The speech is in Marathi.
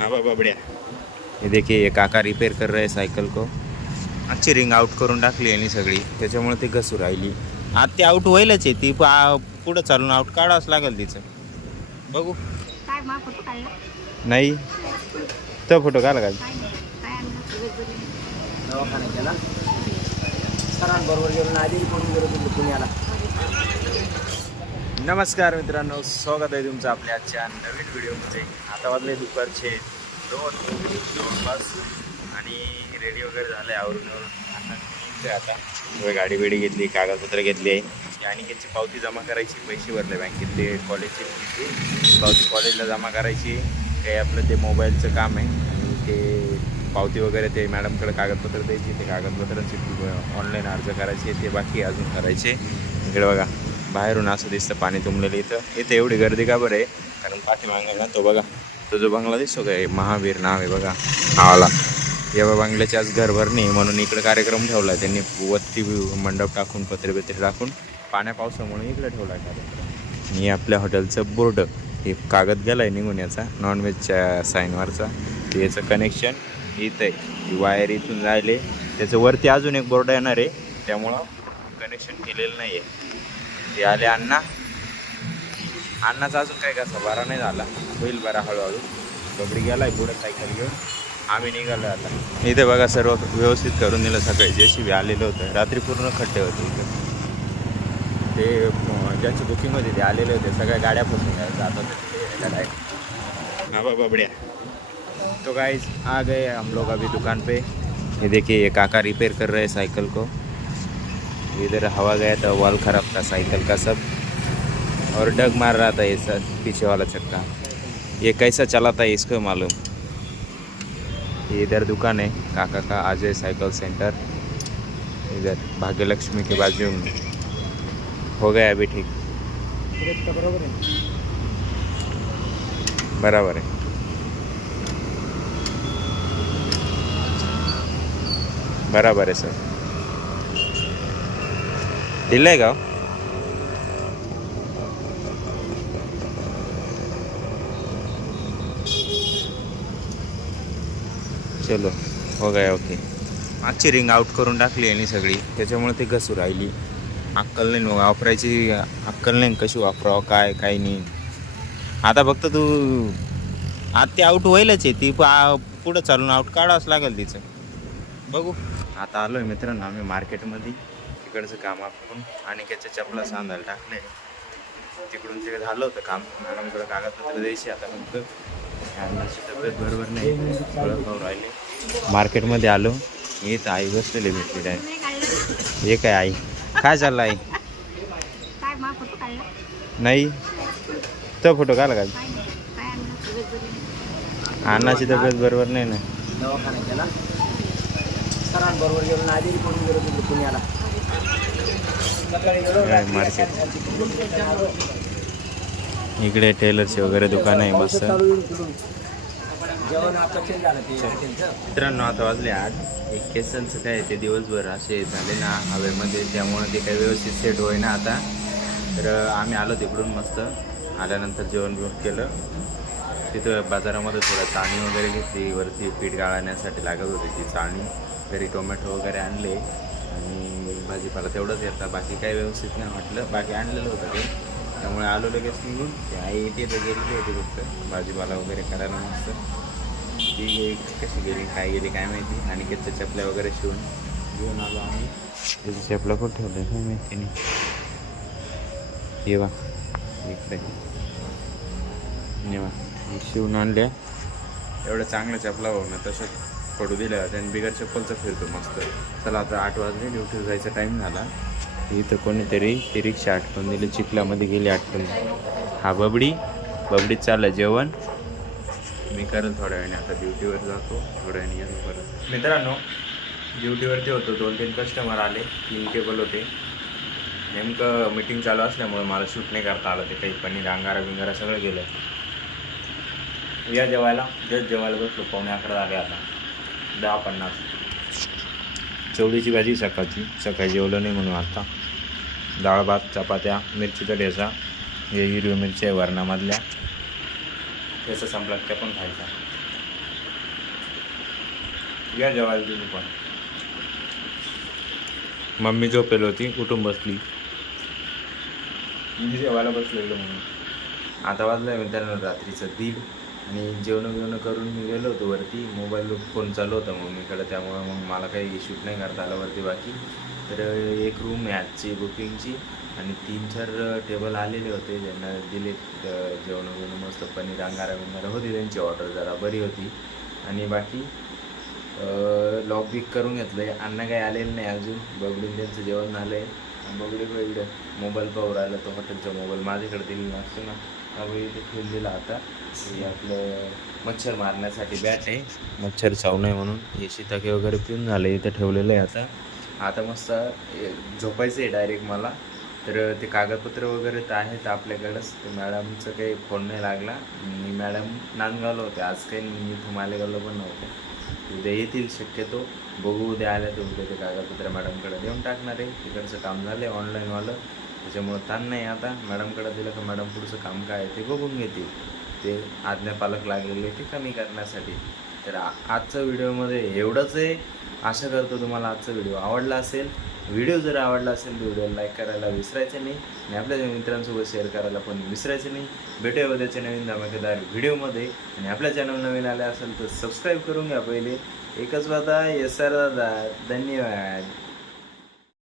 हाँ बाबा बढ़िया। ये देखिए ये काका रिपेयर कर रहे सायकल को. आजची रिंग आउट करून टाकली आणि सगळी त्याच्यामुळे ती घसू राहिली. आज ती आउट होईलच आहे ती पुढं चालून आउट काढावंच लागेल तिचं. बघू काय मा फोटो काढला नाही तो फोटो काढला का काय नाही काय आणलं दवाखाना केला सरांबरोबर गेलो ना आधी फोन करत होतो पुण्याला. नमस्कार मित्रांनो, स्वागत आहे तुमचं आपल्या आजच्या नवीन व्हिडिओमध्ये. आता वाजले दुपारचे 2 जवळपास आणि रेडी वगैरे झाले आवरून आता गाडी बिडी घेतली, कागदपत्र घेतली आहे आणि त्यांची पावती जमा करायची, पैसे भरले बँकेत, ते कॉलेजची पावती कॉलेजला जमा करायची. काही आपलं ते मोबाईलचं काम आहे आणि ते पावती वगैरे ते मॅडमकडे कागदपत्र द्यायची, ते कागदपत्रांची ऑनलाईन अर्ज करायचे, ते बाकी अजून करायचे. इकडे बघा बाहेरून असं दिसतं पाणी तुंबलेलं. इथं एवढी गर्दी का बरं आहे, कारण पाठीमागे ना तो बघा तो जो बंगला दिसतो काय महावीर नाव आहे बघा हावाला, या बंगल्याची आज घरभरणी म्हणून इकडे कार्यक्रम ठेवला आहे त्यांनी. वरती मंडप टाकून पत्रे टाकून पाण्या पावसामुळे इकडे ठेवला आहे कार्यक्रम. आणि आपल्या हॉटेलचं बोर्ड हे कागद गेला आहे निघून याचा नॉनव्हेजच्या साईनवरचा, याचं कनेक्शन इथं आहे. वायर इथून जायले त्याचं वरती अजून एक बोर्ड येणार आहे, त्यामुळं कनेक्शन केलेलं नाही आहे. ते आले अण्णाचा अजून काय कसा बरा नाही झाला, होईल बरा हळूहळू. बबडी गेला आहे पुढे सायकल घेऊन, आम्ही निघालो आता. इथे बघा सर्व व्यवस्थित करून दिलं. सकाळी JCB आलेलं होतं, रात्री पूर्ण खड्डे होते इथं. ते ज्यांची बुकिंग होती ते आलेले होते, सगळ्या गाड्या फसून जातात. हाँ बाबा बढ़िया. तो गाइस आ गए हम लोग अभी दुकान पे. ये देखिए ये काका रिपेयर कर रहे हैं साइकिल को. इधर हवा गया था, वॉल खराब था साइकिल का सब, और डग मार रहा था ये सब पीछे वाला चक्का. ये कैसा चला था इसको मालूम. ये इधर दुकान है काका का, अजय साइकिल सेंटर, इधर भाग्यलक्ष्मी के बाजू में. हो गया अभी ठीक, बराबर है. बराबर है सर. ढिला है का चलो हो गया ओके. आजची रिंग आउट करून टाकली आणि सगळी त्याच्यामुळे ती घसू राहिली. अक्कल नाही वापरायची, अक्कल नाही कशी वापरावं काय काही नाही. आता फक्त तू आज ती आउट होईलच आहे ती पुढं चालून आउट काढावंच लागेल तिचं. बघू आता आलो आहे मित्रांनो आम्ही मार्केटमध्ये. तिकडचं काम आपण आणि त्याच्या चपला सांगायला टाकले, तिकडून ते झालं होतं काम. मॅडमकडे कागदपत्र द्यायची. आता फक्त अन्नाची तब्येत बरोबर नाही, फळं खाऊ राहिले. मार्केटमध्ये आलो, येत आई बसलेले भेटले आहे. हे काय आई काय चाललं आहे काय मा फोटो काढला नाही तो फोटो काढला का काय नाही काय आणलं अन्नाची तब्येत बरोबर नाही ना. दवाखाना केला सरांबरोबर गेलो ना आधी फोन करत होतो पुण्याला. सकाळी गेलो मार्केट इकडे टेलरचे वगैरे दुकान आहे मस्त. जेवण अपेक्षित झालं ते हॉटेलचं. मित्रांनो आता वाजले 8. एक केसांचं काय ते दिवसभर असे झाले ना हवेमध्ये, त्यामुळे ते काही व्यवस्थित सेट होईना आता. तर आम्ही आलो तिकडून मस्त. आल्यानंतर जेवण बिवण केलं. तिथं बाजारामध्ये थोडं चाळणी वगैरे घेतली, वरती पीठ गाळण्यासाठी लागत होती ती चाळणी. घरी टोमॅटो वगैरे आणले आणि भाजीपाला तेवढंच येतं, बाकी काही व्यवस्थित नाही म्हटलं. बाकी आणलेलं होतं ते, त्यामुळे आलो लगेच निघून. ते आई इथे तर गेलेली होती फक्त भाजीपाला वगैरे करायला मस्त. ती कशी गेली काय गेली काय माहिती. आणि त्याच्या चपल्या वगैरे शिवून घेऊन आलो आम्ही. त्याची चपला कुठं ठेवलं काय माहिती नाही. येवा इकडे येवा शिवून आणल्या. एवढं चांगल्या चपला हो ना तसं पडू दिल्या त्याने, बिगर चप्पलचं फिरतो मस्त. चला आता 8 वाजले, ड्युटीवर जायचा टाईम झाला. इथं कोणीतरी ती रिक्षा आटकून दिली, चिखलामध्ये गेली आटकून. हा बबडीत चाललं जेवण. मी करेल थोड्या वेळाने, आता ड्युटीवर जातो थोड्या वेळाने येतो परत. मित्रांनो ड्युटीवरती होतो, 2-3 कस्टमर आले, 3 टेबल होते. नेमकं मीटिंग चालू असल्यामुळे मला शूट नाही करता आलं. ते काही पनीर अंगारा बिंगारा सगळं गेलं. या जेवायला जेवायला बसलो, 11:15 झाले आता. 10:50. चवळीची भाजी सकाळी जेवलं नाही म्हणून आता. डाळ भात, चपात्या, मिरचीचा ठेचा, हे हिरवी मिरची आहे वरणामधल्या, त्याचा संपला त्या पण खायचा. या जेवायला तुम्ही पण. मम्मी झोपेल होती, उठून बसली. मी जेवायला बसलेलो म्हणून. आता वाजलं आहे मित्रांनो रात्रीचं 1:30 आणि जेवण करून मी गेलो होतो वरती. मोबाईल फोन चालू होता मम्मीकडे, त्यामुळं मग मला काही शूट नाही करता आलं वरती बाकी. तर एक रूम आहे आजची बुकिंगची आणि 3-4 टेबल आलेले होते, ज्यांना दिले जेवण मस्त पनीर अंगारा बिंगारा होती. त्यांची ऑर्डर जरा बरी होती आणि बाकी लॉक बिक करून घेतलं आहे. अण्णा काही आलेलं नाही अजून. बबडीन त्यांचं जेवण झालं आहे. बबडी इकडं मोबाईल पाहू राहिला, तो हॉटेलचा मोबाईल माझ्याकडे दिलेला नसतो ना, त्यामुळे इथे ठेवून दिला. आता हे आपलं मच्छर मारण्यासाठी बॅट आहे, मच्छर चावू नये म्हणून. हे शिताके वगैरे पिऊन झाले, इथं ठेवलेलं आहे. आता मस्त झोपायचं आहे डायरेक्ट मला. तर ते कागदपत्र वगैरे तर आहेत आपल्याकडंच. ते मॅडमचं काही फोन नाही लागला. मी मॅडम नांदगावला होते आज, काही मी इथं मालेगावला पण नव्हते. उद्या येतील शक्यतो, बघू. उद्या आल्या तर उद्या ते कागदपत्र मॅडमकडे देऊन टाकणार आहे. तिकडचं काम झालं आहे ऑनलाईनवालं, त्याच्यामुळं ताण नाही. आता मॅडमकडे दिलं का मॅडम पुढचं काम काय आहे ते बघून घेतील. ते आज्ञापालक लागलेले ते कमी करण्यासाठी. तर आजच्या व्हिडिओमध्ये एवढंच आहे. आशा करतो तुम्हाला आजचा व्हिडिओ आवडला असेल. व्हिडिओ जर आवडला असेल तर व्हिडिओ लाईक करायला विसरायचं नाही आणि आपल्या मित्रांसोबत शेअर करायला पण विसरायचं नाही. भेटूया उद्याच्या नवीन धमाकेदार व्हिडिओमध्ये. आणि आपल्या चॅनल नवीन आले असेल तर सबस्क्राईब करून घ्या पहिले. एकच वादा, येस सर दादा, धन्यवाद.